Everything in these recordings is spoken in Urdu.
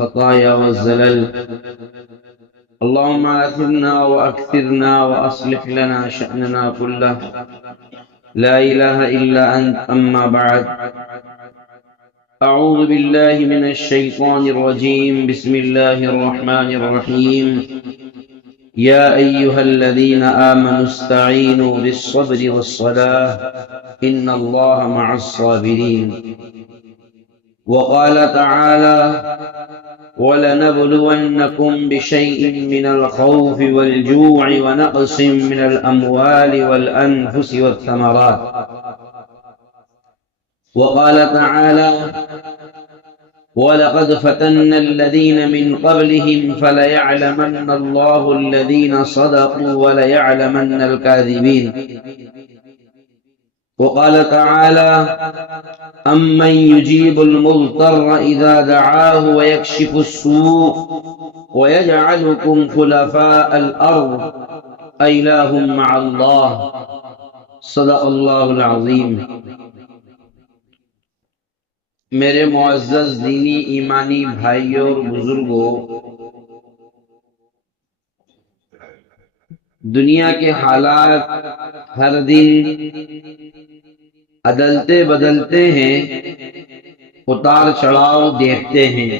الخطايا والزلل. اللهم آثرنا وأكثرنا وأصلح لنا شأننا كله. لا إله إلا أنت. أما بعد، أعوذ بالله من الشيطان الرجيم. بسم الله الرحمن الرحيم. يا أيها الذين آمنوا استعينوا بالصبر والصلاة إن الله مع الصابرين. وقال تعالى: وَلَنَبْلُوَنَّكُمْ بِشَيْءٍ مِّنَ الْخَوْفِ وَالْجُوعِ وَنَقْصٍ مِّنَ الْأَمْوَالِ وَالْأَنفُسِ وَالثَّمَرَاتِ. وقال تعالى: وَلَقَدْ فَتَنَّا الَّذِينَ مِنْ قَبْلِهِمْ فَلَيَعْلَمَنَّ اللَّهُ الَّذِينَ صَدَقُوا وَلَيَعْلَمَنَّ الْكَاذِبِينَ. وقال تعالى: أَمَّنْ يُجِيبُ الْمُضْطَرَّ إِذَا دَعَاهُ وَيَكْشِفُ السُّوءَ وَيَجْعَلُكُمْ خُلَفَاءَ الْأَرْضِ أَإِلَٰهٌ مَّعَ اللَّهِ. صدق اللہ العظیم۔ میرے معزز دینی ایمانی بھائیوں اور بزرگوں، دنیا کے حالات ہر دن عدلتے بدلتے ہیں، اتار چڑھاؤ دیکھتے ہیں،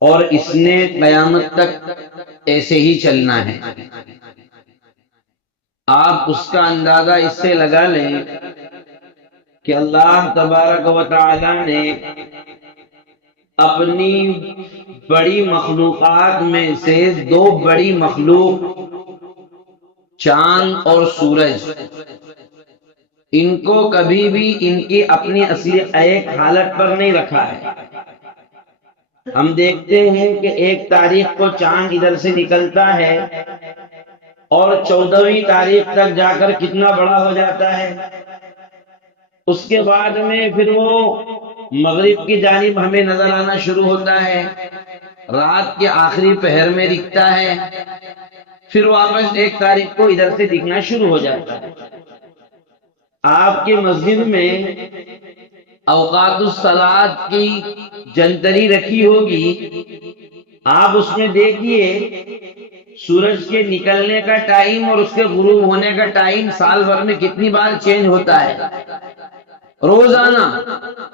اور اس نے قیامت تک ایسے ہی چلنا ہے۔ آپ اس کا اندازہ اس سے لگا لیں کہ اللہ تبارک و تعالی نے اپنی بڑی مخلوقات میں سے دو بڑی مخلوق، چاند اور سورج، ان کو کبھی بھی ان کی اپنی اصلی ایک حالت پر نہیں رکھا ہے۔ ہم دیکھتے ہیں کہ 1 تاریخ کو چاند ادھر سے نکلتا ہے اور 14ویں تاریخ تک جا کر کتنا بڑا ہو جاتا ہے۔ اس کے بعد میں پھر وہ مغرب کی جانب ہمیں نظر آنا شروع ہوتا ہے، رات کے آخری پہر میں دکھتا ہے، پھر واپس 1 تاریخ کو ادھر سے دکھنا شروع ہو جاتا ہے۔ آپ کی مسجد میں اوقات الصلاۃ کی جنتری رکھی ہوگی، آپ اس میں دیکھیے سورج کے نکلنے کا ٹائم اور اس کے غروب ہونے کا ٹائم سال بھر میں کتنی بار چینج ہوتا ہے، روزانہ،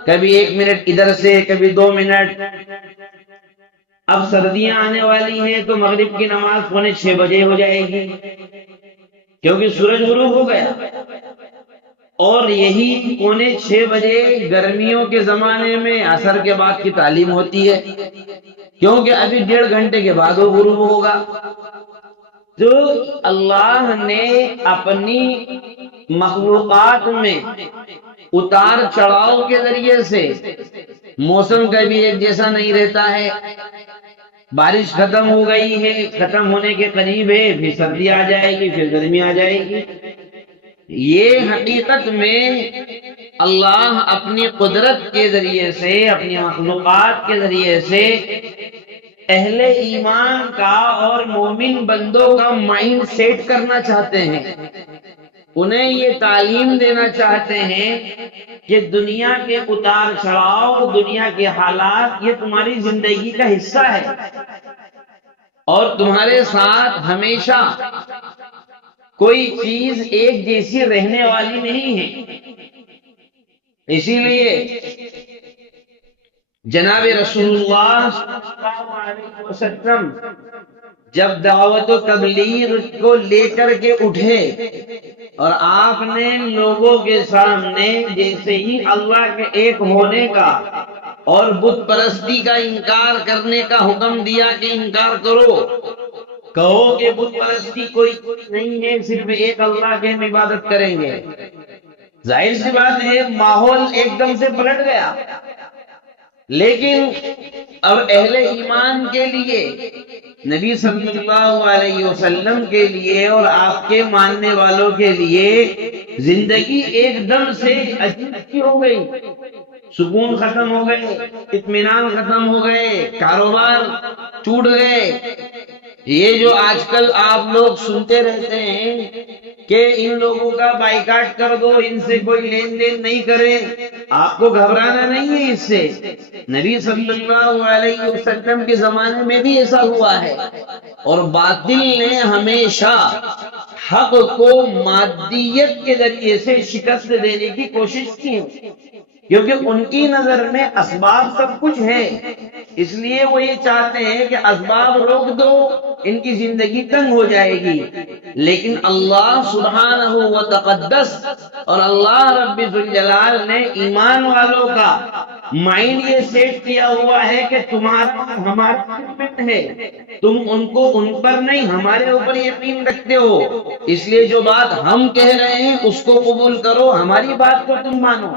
کبھی 1 منٹ ادھر سے، کبھی 2 منٹ۔ اب سردیاں آنے والی ہیں تو مغرب کی نماز 5:45 بجے ہو جائے گی، کیونکہ سورج غروب ہو گیا۔ اور یہی 5:45 بجے گرمیوں کے زمانے میں عصر کے بعد کی تعلیم ہوتی ہے، کیونکہ ابھی 1.5 گھنٹے کے بعد وہ غروب ہوگا۔ جو اللہ نے اپنی مخلوقات میں اتار چڑھاؤ کے ذریعے سے، موسم کبھی ایک جیسا نہیں رہتا ہے، بارش ختم ہو گئی ہے، ختم ہونے کے قریب ہے، پھر سردی آ جائے گی، پھر گرمی آ جائے گی۔ یہ حقیقت میں اللہ اپنی قدرت کے ذریعے سے، اپنی مخلوقات کے ذریعے سے اہل ایمان کا اور مومن بندوں کا مائنڈ سیٹ کرنا چاہتے ہیں، انہیں یہ تعلیم دینا چاہتے ہیں کہ دنیا کے اتار چڑھاؤ، دنیا کے حالات، یہ تمہاری زندگی کا حصہ ہے، اور تمہارے ساتھ ہمیشہ کوئی چیز ایک جیسی رہنے والی نہیں ہے۔ اسی لیے جناب رسول اللہ صلی اللہ علیہ وسلم جب دعوت و تبلیغ کو لے کر کے اٹھے اور آپ نے لوگوں کے سامنے جیسے ہی اللہ کے ایک ہونے کا اور بت پرستی کا انکار کرنے کا حکم دیا کہ انکار کرو، کہو کہ بت پرستی کوئی نہیں ہے، صرف ایک اللہ کی ہم عبادت کریں گے، ظاہر سی بات ہے ماحول ایک دم سے پلٹ گیا۔ لیکن اب اہل ایمان کے لیے، نبی صلی اللہ علیہ وسلم کے لیے اور آپ کے ماننے والوں کے لیے زندگی ایک دم سے عجیب سی ہو گئی، سکون ختم ہو گئے، اطمینان ختم ہو گئے، کاروبار ٹوٹ گئے۔ یہ جو آج کل آپ لوگ سنتے رہتے ہیں کہ ان لوگوں کا بائیکاٹ کر دو، ان سے کوئی لین دین نہیں کرے، آپ کو گھبرانا نہیں ہے اس سے۔ نبی صلی اللہ علیہ وسلم کے زمانے میں بھی ایسا ہوا ہے، اور باطل نے ہمیشہ حق کو مادیت کے ذریعے سے شکست دینے کی کوشش کی ہے، کیونکہ ان کی نظر میں اسباب سب کچھ ہے، اس لیے وہ یہ چاہتے ہیں کہ اسباب روک دو، ان کی زندگی تنگ ہو جائے گی۔ لیکن اللہ سبحانہ و تقدس اور اللہ رب ذوالجلال نے ایمان والوں کا مائنڈ یہ سیٹ کیا ہوا ہے کہ تمہارا ہمارا یقین ہے، تم ان کو ان پر نہیں ہمارے اوپر یقین رکھتے ہو، اس لیے جو بات ہم کہہ رہے ہیں اس کو قبول کرو، ہماری بات کو تم مانو۔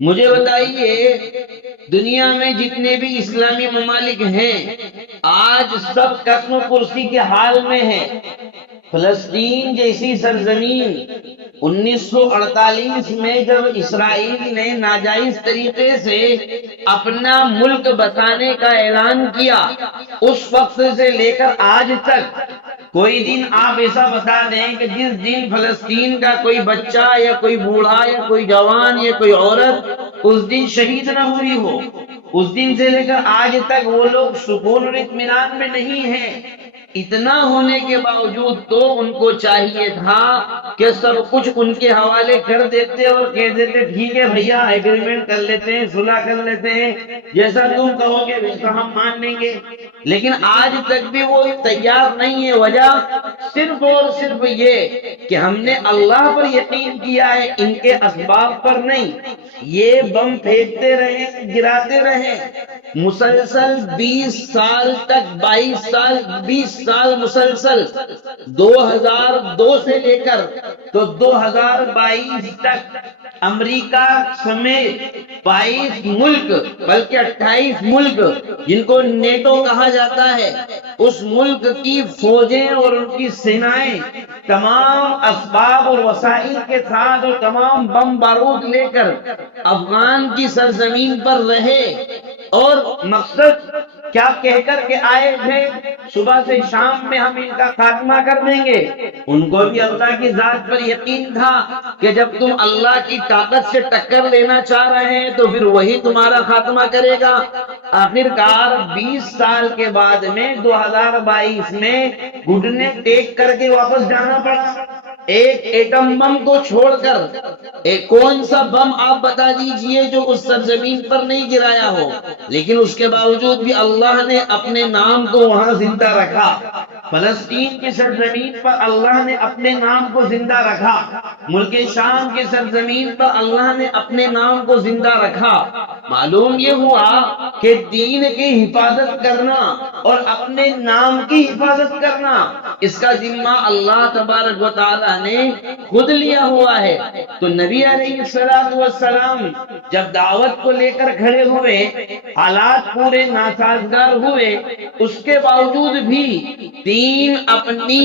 مجھے بتائیے دنیا میں جتنے بھی اسلامی ممالک ہیں آج سب قسم و پرسی کے حال میں ہیں۔ فلسطین جیسی سرزمین 1948 میں جب اسرائیل نے ناجائز طریقے سے اپنا ملک بسانے کا اعلان کیا، اس وقت سے لے کر آج تک کوئی دن آپ ایسا بتا دیں کہ جس دن فلسطین کا کوئی بچہ یا کوئی بوڑھا یا کوئی جوان یا کوئی عورت اس دن شہید نہ ہوئی ہو، اس دن سے لے کر آج تک وہ لوگ سکون اور اطمینان میں نہیں ہیں۔ اتنا ہونے کے باوجود تو ان کو چاہیے تھا کہ سب کچھ ان کے حوالے کر دیتے اور کہہ دیتے ٹھیک ہے بھیا ایگریمنٹ کر لیتے ہیں، صلح کر لیتے ہیں، جیسا تم کہو گے ویسا ہم مان لیں گے، لیکن آج تک بھی وہ تیار نہیں ہے۔ وجہ صرف اور صرف یہ کہ ہم نے اللہ پر یقین کیا ہے، ان کے اسباب پر نہیں۔ یہ بم پھینکتے رہے، گراتے رہے، مسلسل 20 سال تک، 20 سال مسلسل، 2002 سے لے کر تو 2022 تک امریکہ سمیت 22 ملک بلکہ 28 ملک جن کو نیٹو کہا جاتا ہے، اس ملک کی فوجیں اور ان کی سینائیں تمام اسباب اور وسائل کے ساتھ اور تمام بم بارود لے کر افغان کی سرزمین پر رہے، اور مقصد کیا کہہ کر کے آئے تھے؟ صبح سے شام میں ہم ان کا خاتمہ کر دیں گے۔ ان کو بھی اللہ کی ذات پر یقین تھا کہ جب تم اللہ کی طاقت سے ٹکر لینا چاہ رہے ہیں تو پھر وہی تمہارا خاتمہ کرے گا۔ آخرکار 20 سال کے بعد میں 2022 میں گھٹنے ٹیک کر کے واپس جانا پڑا، ایک ایٹم بم کو چھوڑ کر۔ ایک کون سا بم آپ بتا دیجئے جو اس سرزمین پر نہیں گرایا ہو، لیکن اس کے باوجود بھی اللہ نے اپنے نام کو وہاں زندہ رکھا۔ فلسطین کی سرزمین پر اللہ نے اپنے نام کو زندہ رکھا، ملک شام کی سرزمین پر اللہ نے اپنے نام کو زندہ رکھا۔ معلوم یہ ہوا کہ دین کی حفاظت کرنا اور اپنے نام کی حفاظت کرنا، اس کا ذمہ اللہ تبارک و تعالی نے خود لیا ہوا ہے۔ تو نبی علیہ السلام جب دعوت کو لے کر کھڑے ہوئے، حالات پورے ناسازگار ہوئے، اس کے باوجود بھی دین اپنی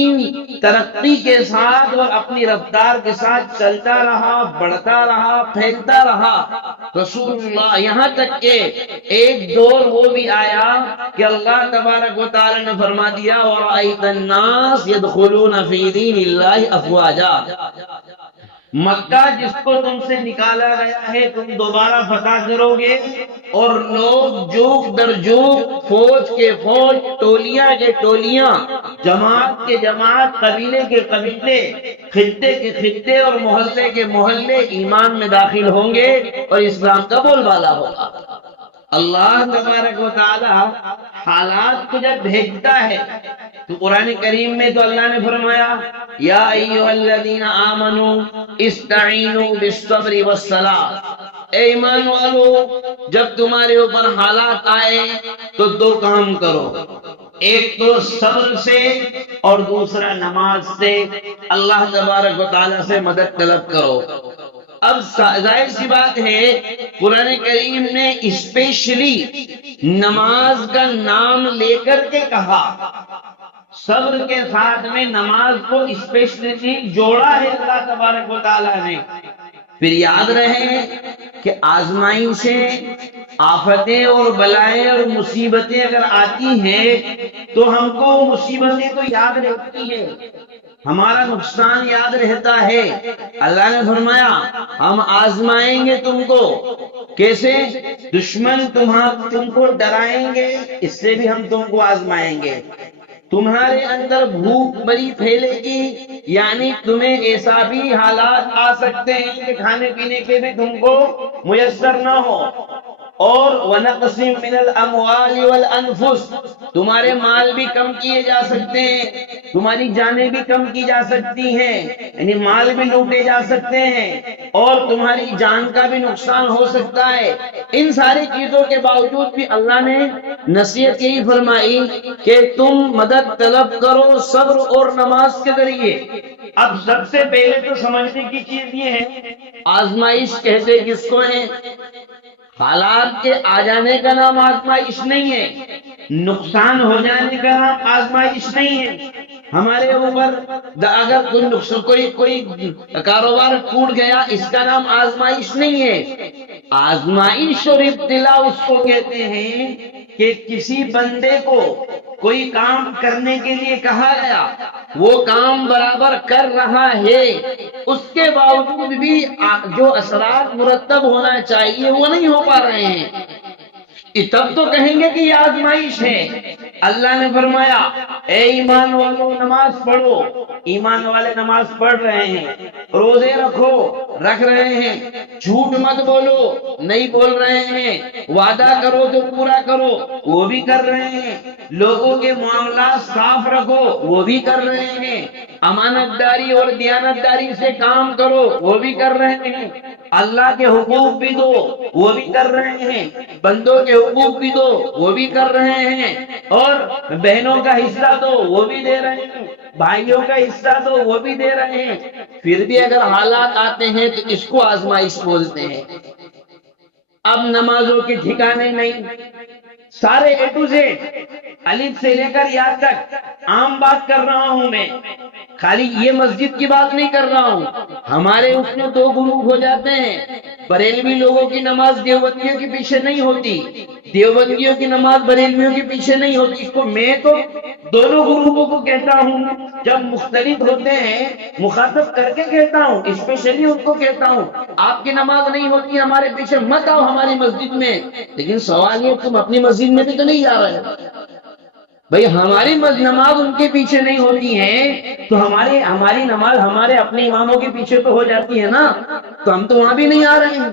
ترقی کے ساتھ اور اپنی رفتار کے ساتھ چلتا رہا، بڑھتا رہا، پھیلتا رہا۔ رسول اللہ یہاں تک کہ ایک دور وہ بھی آیا کہ اللہ تبارک و تعالی نے فرما دیا وَرَأَيْتَ النَّاسَ يَدْخُلُونَ فِي دِينِ اللَّهِ أَفْوَاجًا۔ مکہ جس کو تم سے نکالا گیا ہے تم دوبارہ فتح کرو گے، اور لوگ جوک در جوک، فوج کے فوج، ٹولیاں کے ٹولیاں، جماعت کے جماعت، قبیلے کے قبیلے، خطے کے خطے اور محلے کے محلے ایمان میں داخل ہوں گے اور اسلام کا بول بالا ہوگا۔ اللہ تبارک و تعالی حالات کو جب بھیجتا ہے تو قرآن کریم میں تو اللہ نے فرمایا یا ایھا الذین آمنوا استعینوا بالصبر والصلاۃ، اے ایمان والو جب تمہارے اوپر حالات آئے تو دو کام کرو، ایک تو صبر سے اور دوسرا نماز سے، اللہ تبارک و تعالی سے مدد طلب کرو۔ اب ظاہر سی بات ہے قرآن کریم نے اسپیشلی نماز کا نام لے کر کے کہا، صبر کے ساتھ میں نماز کو اسپیشلی جوڑا ہے اللہ تبارک و تعالی نے۔ پھر یاد رہے کہ آزمائشیں، آفتیں اور بلائیں اور مصیبتیں اگر آتی ہیں تو ہم کو مصیبتیں تو یاد رہتی ہیں، ہمارا نقصان یاد رہتا ہے۔ اللہ نے فرمایا ہم آزمائیں گے تم کو، کیسے؟ دشمن تم کو ڈرائیں گے، اس سے بھی ہم تم کو آزمائیں گے۔ تمہارے اندر بھوک بڑی پھیلے گی، یعنی تمہیں ایسا بھی حالات آ سکتے ہیں کہ کھانے پینے کے بھی تم کو میسر نہ ہو۔ اور وَنَقْصٍ مِّنَ الْأَمْوَالِ وَالْأَنفُسِ، تمہارے مال بھی کم کیے جا سکتے ہیں، تمہاری جانیں بھی کم کی جا سکتی ہیں، یعنی مال بھی لوٹے جا سکتے ہیں اور تمہاری جان کا بھی نقصان ہو سکتا ہے۔ ان ساری چیزوں کے باوجود بھی اللہ نے نصیحت یہی فرمائی کہ تم مدد طلب کرو صبر اور نماز کے ذریعے۔ اب سب سے پہلے تو سمجھنے کی چیز یہ ہے، آزمائش کہتے کس کو ہے؟ حالات کے آ جانے کا نام آزمائش نہیں ہے، نقصان ہو جانے کا نام آزمائش نہیں ہے۔ ہمارے اوپر اگر کوئی کاروبار ٹوٹ گیا، اس کا نام آزمائش نہیں ہے۔ آزمائش اور ابتلا اس کو کہتے ہیں کہ کسی بندے کو کوئی کام کرنے کے لیے کہا گیا، وہ کام برابر کر رہا ہے، اس کے باوجود بھی جو اثرات مرتب ہونا چاہیے وہ نہیں ہو پا رہے ہیں، تب تو کہیں گے کہ یہ آزمائش ہے۔ اللہ نے فرمایا اے ایمان والو نماز پڑھو، ایمان والے نماز پڑھ رہے ہیں، روزے رکھ رہے ہیں، جھوٹ مت بولو نہیں بول رہے ہیں، وعدہ کرو تو پورا کرو وہ بھی کر رہے ہیں، لوگوں کے معاملات صاف رکھو وہ بھی کر رہے ہیں، امانت داری اور دیانت داری سے کام کرو وہ بھی کر رہے ہیں، اللہ کے حقوق بھی دو وہ بھی کر رہے ہیں، بندوں کے حقوق بھی دو وہ بھی کر رہے ہیں، اور بہنوں کا حصہ دو وہ بھی دے رہے ہیں، بھائیوں کا حصہ دو وہ بھی دے رہے ہیں، پھر بھی اگر حالات آتے ہیں تو اس کو آزمائش بولتے ہیں۔ اب نمازوں کے ٹھکانے نہیں، سارے اے ٹو زیڈ الف سے لے کر یا تک عام بات کر رہا ہوں میں، خالی یہ مسجد کی بات نہیں کر رہا ہوں۔ ہمارے اس میں دو گروپ ہو جاتے ہیں، بریلوی لوگوں کی نماز دیوبندیوں کے پیچھے نہیں ہوتی، دیوبندیوں کی نماز بریلویوں کے پیچھے نہیں ہوتی۔ اس کو میں تو دونوں گروپوں کو کہتا ہوں، جب مختلف ہوتے ہیں مخاطب کر کے کہتا ہوں، اسپیشلی ان کو کہتا ہوں آپ کی نماز نہیں ہوتی ہمارے پیچھے مت آؤ ہماری مسجد میں، لیکن سوال یہ تم اپنی مسجد میں بھی تو نہیں جا رہے بھئی، ہماری نماز ان کے پیچھے نہیں ہوتی ہے تو ہماری نماز ہمارے اپنے اماموں کے پیچھے تو ہو جاتی ہے نا، تو ہم تو وہاں بھی نہیں آ رہے ہیں،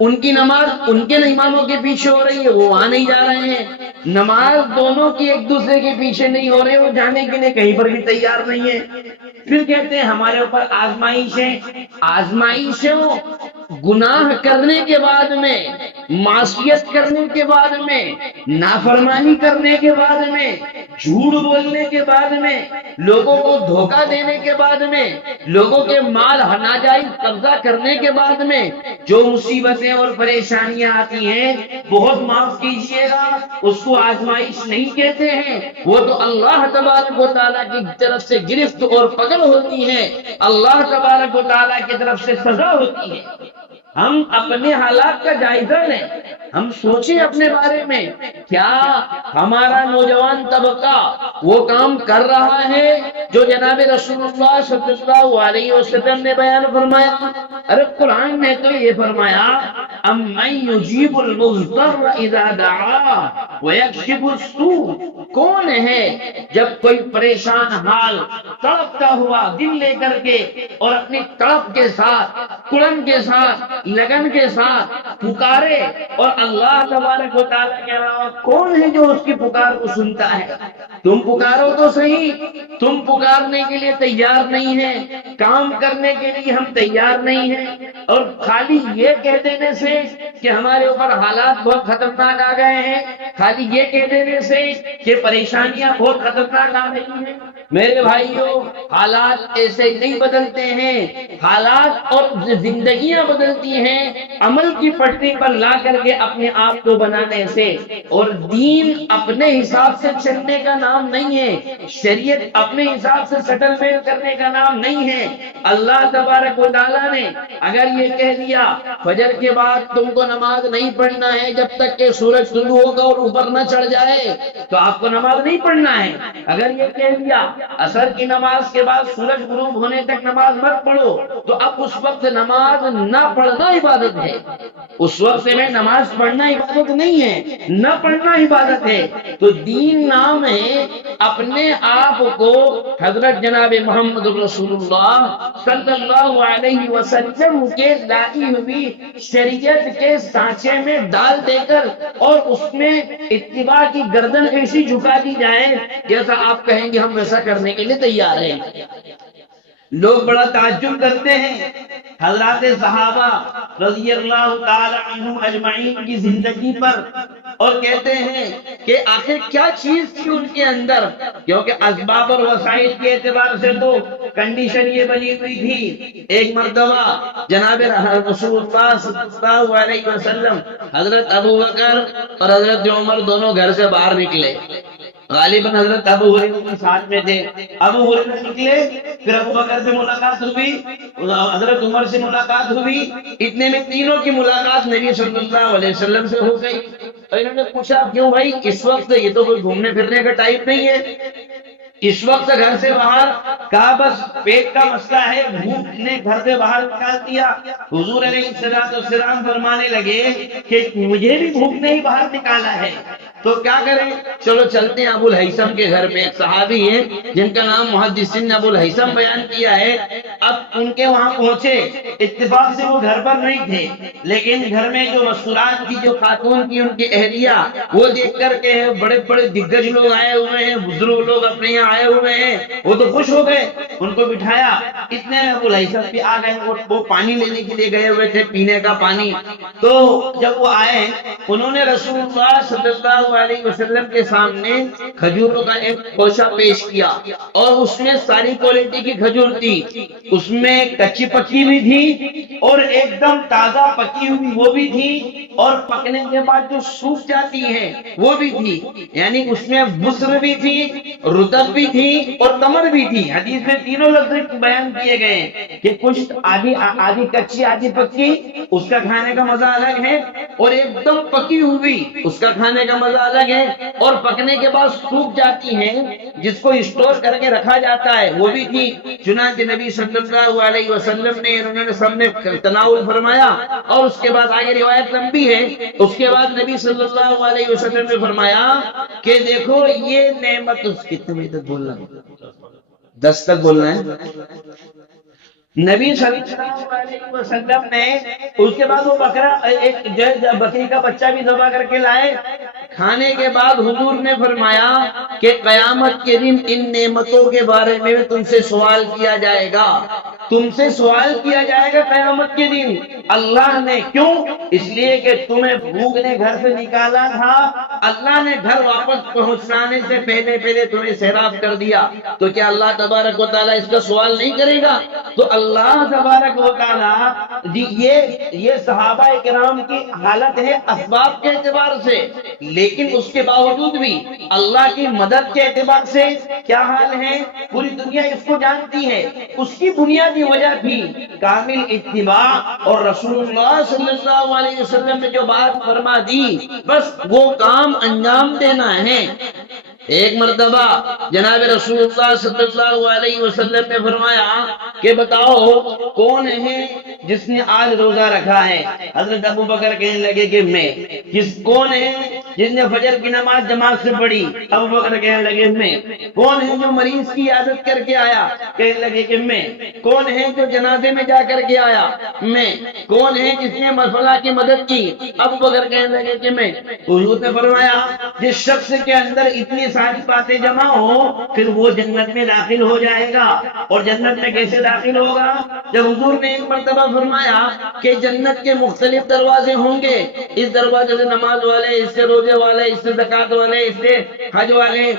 ان کی نماز ان کے اماموں کے پیچھے ہو رہی ہے وہ وہاں نہیں جا رہے ہیں، نماز دونوں کی ایک دوسرے کے پیچھے نہیں ہو رہے، وہ جانے کے لیے کہیں پر بھی تیار نہیں ہے۔ پھر کہتے ہیں ہمارے اوپر آزمائش ہے، آزمائش ہے وہ گناہ کرنے کے بعد میں، معصیت کرنے کے بعد میں، نافرمانی کرنے کے بعد میں، جھوٹ بولنے کے بعد میں، لوگوں کو دھوکہ دینے کے بعد میں، لوگوں کے مال ناجائز قبضہ کرنے کے بعد میں جو مصیبتیں اور پریشانیاں آتی ہیں، بہت معاف کیجیے گا اس کو آزمائش نہیں کہتے ہیں، وہ تو اللہ تبارک و تعالیٰ کی طرف سے گرفت اور پکڑ ہوتی ہے، اللہ تبارک و تعالیٰ کی طرف سے سزا ہوتی ہے۔ ہم اپنے حالات کا جائزہ لیں، ہم سوچیں اپنے بارے میں، کیا ہمارا نوجوان طبقہ وہ کام کر رہا ہے جو جناب رسول اللہ صلی اللہ علیہ وسلم نے بیان فرمایا؟ ارے قرآن نے تو یہ فرمایا امن یجیب المضطر اذا دعا ویکشف السوء، کون ہے جب کوئی پریشان حال تڑپتا ہوا دل لے کر کے اور اپنی تڑپ کے ساتھ، کڑن کے ساتھ، لگن کے ساتھ پکارے، اور اللہ تبارک و تعالیٰ کے علاوہ کون ہے جو اس کی پکار کو سنتا ہے؟ تم پکارو تو صحیح، تم پکارنے کے لیے تیار نہیں ہے، کام کرنے کے لیے ہم تیار نہیں ہیں، اور خالی یہ کہہ دینے سے کہ ہمارے اوپر حالات بہت خطرناک آ گئے ہیں، خالی یہ کہہ دینے سے کہ پریشانیاں بہت خطرناک آ رہی ہیں، میرے بھائیوں حالات ایسے نہیں بدلتے ہیں، حالات اور زندگیاں بدلتی ہیں عمل کی پٹری پر لا کر کے اپنے آپ کو بنانے سے، اور دین اپنے حساب سے چلنے کا نام نہیں ہے، شریعت اپنے حساب سے سیٹل کرنے کا نام نہیں ہے۔ اللہ تبارک و تعالیٰ نے اگر یہ کہہ دیا فجر کے بعد تم کو نماز نہیں پڑھنا ہے جب تک کہ سورج طلوع ہوگا اور اوپر نہ چڑھ جائے، تو آپ کو نماز نہیں پڑھنا ہے۔ اگر یہ کہہ دیا اثر کی نماز کے بعد سورج غروب ہونے تک نماز مت پڑھو، تو اب اس وقت نماز نہ پڑھنا عبادت ہے، اس وقت میں نماز پڑھنا عبادت نہیں ہے، نہ پڑھنا عبادت ہے۔ تو دین نام ہے اپنے آپ کو حضرت جناب محمد رسول اللہ صلی اللہ علیہ وسلم کے لائی ہوئی شریعت کے سانچے میں ڈال دے کر اور اس میں اتباع کی گردن ایسی جھکا دی جائے جیسا آپ کہیں گے ہم ویسا کرنے کے لیے تیار ہیں۔ لوگ بڑا تعجب کرتے ہیں حضرات صحابہ رضی اللہ تعالی عنہم اجمعین کی زندگی پر، اور کہتے ہیں کہ آخر کیا چیز تھی ان کے اندر، کیونکہ اسباب اور وسائل کے اعتبار سے تو کنڈیشن یہ بنی ہوئی تھی۔ ایک مرتبہ جناب رسول اللہ صلی اللہ علیہ وسلم حضرت ابو بکر اور حضرت عمر دونوں گھر سے باہر نکلے، غالباً حضرت ابو ہریرہ کے ساتھ میں تھے۔ ابو ہریرہ نکلے، پھر ابو بکر سے ملاقات ہوئی، حضرت عمر سے ملاقات ہوئی، اتنے میں تینوں کی ملاقات نبی صلی اللہ علیہ وسلم سے ہو گئی۔ اور انہوں نے پوچھا کیوں بھائی، اس وقت یہ تو کوئی گھومنے پھرنے کا ٹائم نہیں ہے، اس وقت گھر سے باہر، کہا بس پیٹ کا مسئلہ ہے، بھوک نے گھر سے باہر نکال دیا۔ حضور علیہ السلام فرمانے لگے کہ مجھے بھی بھوک نے ہی باہر نکالا ہے، تو کیا کریں، چلو چلتے ہیں ابو الہیثم کے گھر پہ۔ ایک صحابی ہیں جن کا نام محدثین نے ابو الہیثم بیان کیا ہے۔ اب ان کے وہاں پہنچے، اتفاق سے وہ گھر پر نہیں تھے، لیکن گھر میں جو مستورات کی، جو خاتون کی، ان کی اہلیہ، وہ دیکھ کر کے بڑے بڑے دگگج لوگ آئے ہوئے ہیں، بزرگ لوگ اپنے یہاں آئے ہوئے ہیں، وہ تو خوش ہو گئے، ان کو بٹھایا۔ اتنے میں ابو الہیثم بھی آ گئے، وہ پانی لینے کے لیے گئے ہوئے تھے، پینے کا پانی۔ تو جب وہ آئے، انہوں نے رسول اللہ صلی اللہ علیہ وسلم کے سامنے کھجوروں کا ایک گوشہ پیش کیا، اور اس میں ساری کوالٹی کی کھجور تھی، اس میں کچی پکی بھی تھی اور ایک دم تازہ پکی ہوئی وہ بھی تھی، اور پکنے کے بعد جو سوکھ جاتی ہے وہ بھی تھی، یعنی اس میں بسر بھی تھی، رطب بھی تھی اور تمر بھی تھی۔ حدیث میں تینوں لفظ بیان کیے گئے ہیں کہ کچھ آدھی کچی آدھی پکی، اس کا کھانے کا مزہ الگ ہے، اور ایک دم پکی ہوئی اس کا کھانے کا مزہ الگ ہے، اور پکنے کے بعد سوکھ جاتی ہیں جس کو اسٹور کر کے رکھا جاتا ہے وہ بھی تھی۔ چنانچہ نبی صلی اللہ علیہ وسلم نے انہوں نے سب نے تناول فرمایا، اور اس کے بعد آگے روایت لمبی ہے، اس کے بعد نبی صلی اللہ علیہ وسلم نے فرمایا کہ دیکھو یہ نعمت، کتنے بجے تک بولنا ہے؟ 10 تک بولنا ہے۔ نبی صلی اللہ علیہ وسلم نے اس کے بعد وہ بکری کا بچہ بھی ذبح کر کے لائے۔ کھانے کے بعد حضور نے فرمایا کہ قیامت کے دن ان نعمتوں کے بارے میں تم سے سوال کیا جائے گا، تم سے سوال کیا جائے گا قیامت کے دن۔ اللہ نے کیوں؟ اس لیے کہ تمہیں بھوک نے گھر سے نکالا تھا، اللہ نے گھر واپس پہنچانے سے پہلے تمہیں سیراب کر دیا، تو کیا اللہ تبارک و تعالیٰ اس کا سوال نہیں کرے گا؟ تو اللہ تبارک و تعالیٰ یہ صحابہ کرام کی حالت ہے اسباب کے اعتبار سے، لیکن اس کے باوجود بھی اللہ کی مدد کے اعتبار سے کیا حال ہے پوری دنیا اس کو جانتی ہے۔ اس کی بنیادی وجہ تھی کامل اتباع، اور رسول اللہ صلی اللہ علیہ وسلم نے جو بات فرما دی بس وہ کام انجام دینا ہے۔ ایک مرتبہ جناب رسول اللہ صلی اللہ علیہ وسلم نے فرمایا کہ بتاؤ کون ہے جس نے آج روزہ رکھا ہے؟ حضرت ابو بکر کہنے لگے کہ میں۔ کون ہے جس نے فجر کی نماز جماعت سے پڑھی؟ ابو بکر کہنے لگے میں۔ کون ہے جو مریض کی عیادت کر کے آیا؟ کہنے لگے کہ میں۔ کون ہے جو جنازے میں جا کر کے آیا؟ میں۔ کون ہے جس نے مسئلہ کی مدد کی؟ ابو بکر کہنے لگے کہ میں۔ حضور نے فرمایا جس شخص کے اندر اتنی ساری باتیں جمع ہو پھر وہ جنت میں داخل ہو جائے گا۔ اور جنت میں کیسے داخل ہوگا؟ جب حضور نے ایک مرتبہ فرمایا کہ جنت کے مختلف دروازے ہوں گے، اس دروازے سے نماز والے، اس سے روزے والے، اس سے زکات والے، اس سے حج والے۔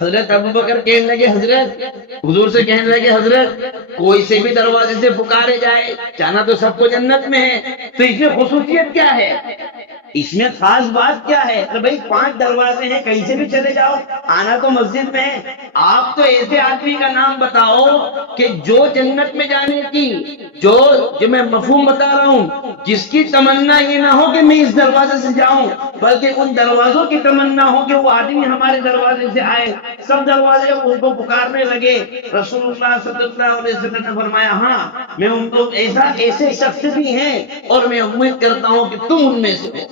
حضرت ابو بکر کہنے لگے حضرت، حضور سے کہنے لگے حضرت کوئی سے بھی دروازے سے پکارے جائے، جانا تو سب کو جنت میں ہے، تو اس میں خصوصیت کیا ہے؟ اس میں خاص بات کیا ہے؟ کہ بھئی 5 دروازے ہیں، کہیں سے بھی چلے جاؤ، آنا تو مسجد میں ہے۔ آپ تو ایسے آدمی کا نام بتاؤ کہ جو جنت میں جانے کی جو میں مفہوم بتا رہا ہوں، جس کی تمنا یہ نہ ہو کہ میں اس دروازے سے جاؤں، بلکہ ان دروازوں کی تمنا ہو کہ وہ آدمی ہمارے دروازے سے آئے، سب دروازے ان کو پکارنے لگے۔ رسول اللہ صلی اللہ علیہ وسلم نے فرمایا ہاں میں ان کو ایسے شخص بھی ہیں اور میں امید کرتا ہوں کہ تم ان میں سے ہو۔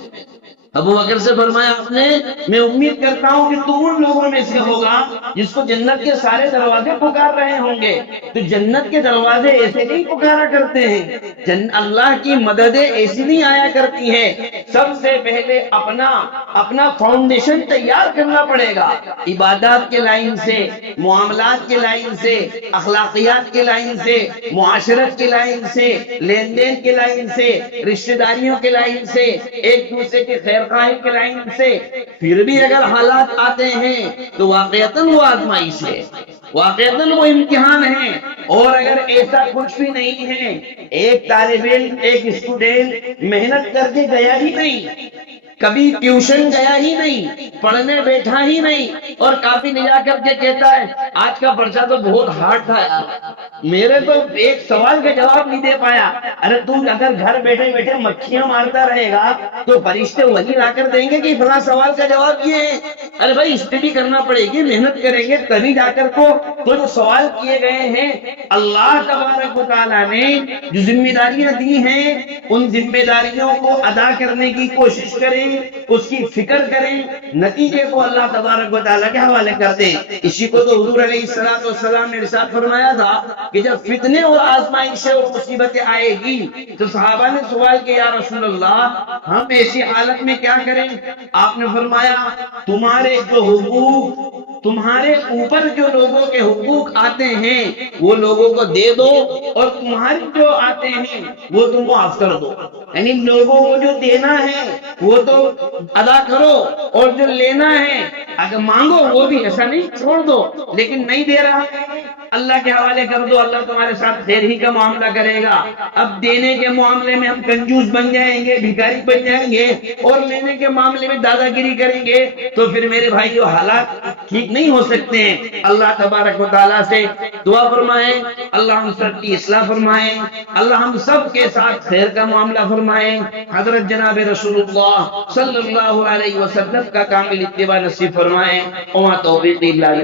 ابو بکر سے فرمایا آپ نے میں امید کرتا ہوں کہ تم ان لوگوں میں سے ہوگا جس کو جنت کے سارے دروازے پکار رہے ہوں گے۔ تو جنت کے دروازے ایسے نہیں پکارا کرتے ہیں، اللہ کی مددیں ایسی نہیں آیا کرتی ہیں۔ سب سے پہلے اپنا فاؤنڈیشن تیار کرنا پڑے گا، عبادات کے لائن سے، معاملات کے لائن سے، اخلاقیات کے لائن سے، معاشرت کے لائن سے، لین دین کے لائن سے، رشتہ داریوں کے لائن سے، ایک دوسرے کے خیر خواہی کے لائن سے۔ پھر بھی اگر حالات آتے ہیں تو واقعتاً وہ آزمائش ہے، واقعتاً وہ امتحان ہے۔ اور اگر ایسا کچھ بھی نہیں ہے، ایک طالب علم، ایک اسٹوڈنٹ محنت کر کے گیا ہی نہیں، کبھی ٹیوشن گیا ہی نہیں، پڑھنے بیٹھا ہی نہیں، اور کافی لے جا کر کے کہتا ہے آج کا پرچہ تو بہت ہارڈ تھا یار، میرے تو ایک سوال کا جواب نہیں دے پایا۔ ارے تم اگر گھر بیٹھے بیٹھے مکھیاں مارتا رہے گا تو فرشتے وہی لا کر دیں گے کہ فلاں سوال کا جواب یہ ہے؟ ارے بھائی اسٹڈی کرنا پڑے گی، محنت کریں گے تبھی جا کر کو جو سوال کیے گئے ہیں اللہ تبارک و تعالیٰ نے جو ذمہ داریاں دی ہیں ان ذمہ داریوں کو ادا کرنے کی کوشش کریں، اس کی فکر کریں، نتیجے کو اللہ تبارک و تعالیٰ کے حوالے کر دیں۔ اسی کو تو حضور علیہ السلام نے ارشاد فرمایا تھا کہ جب فتنے اور آزمائشیں اور مصیبتیں آئے گی تو صحابہ نے سوال کیا یا رسول اللہ ہم ایسی حالت میں کیا کریں؟ آپ نے فرمایا تمہارے جو حقوق، تمہارے اوپر جو لوگوں کے حقوق آتے ہیں وہ لوگوں کو دے دو، اور تمہارے جو آتے ہیں وہ تم معاف کر دو۔ یعنی لوگوں کو جو دینا ہے وہ تو ادا کرو، اور جو لینا ہے اگر مانگو وہ بھی، ایسا نہیں چھوڑ دو، لیکن نہیں دے رہا اللہ کے حوالے کر دو، اللہ تمہارے ساتھ خیر ہی کا معاملہ کرے گا۔ اب دینے کے معاملے میں ہم کنجوس بن جائیں گے، بھکاری بن جائیں گے، اور لینے کے معاملے میں دادا گیری کریں گے تو پھر میرے بھائیو حالات ٹھیک نہیں ہو سکتے ہیں۔ اللہ تبارک و تعالیٰ سے دعا فرمائیں اللہ ہم سب کی اصلاح فرمائیں، اللہ ہم سب کے ساتھ خیر کا معاملہ فرمائیں، حضرت جناب رسول اللہ صلی اللہ علیہ وسلم کا کامل اتباع نصیب فرمائیں۔ وما توفیقی الا باللہ۔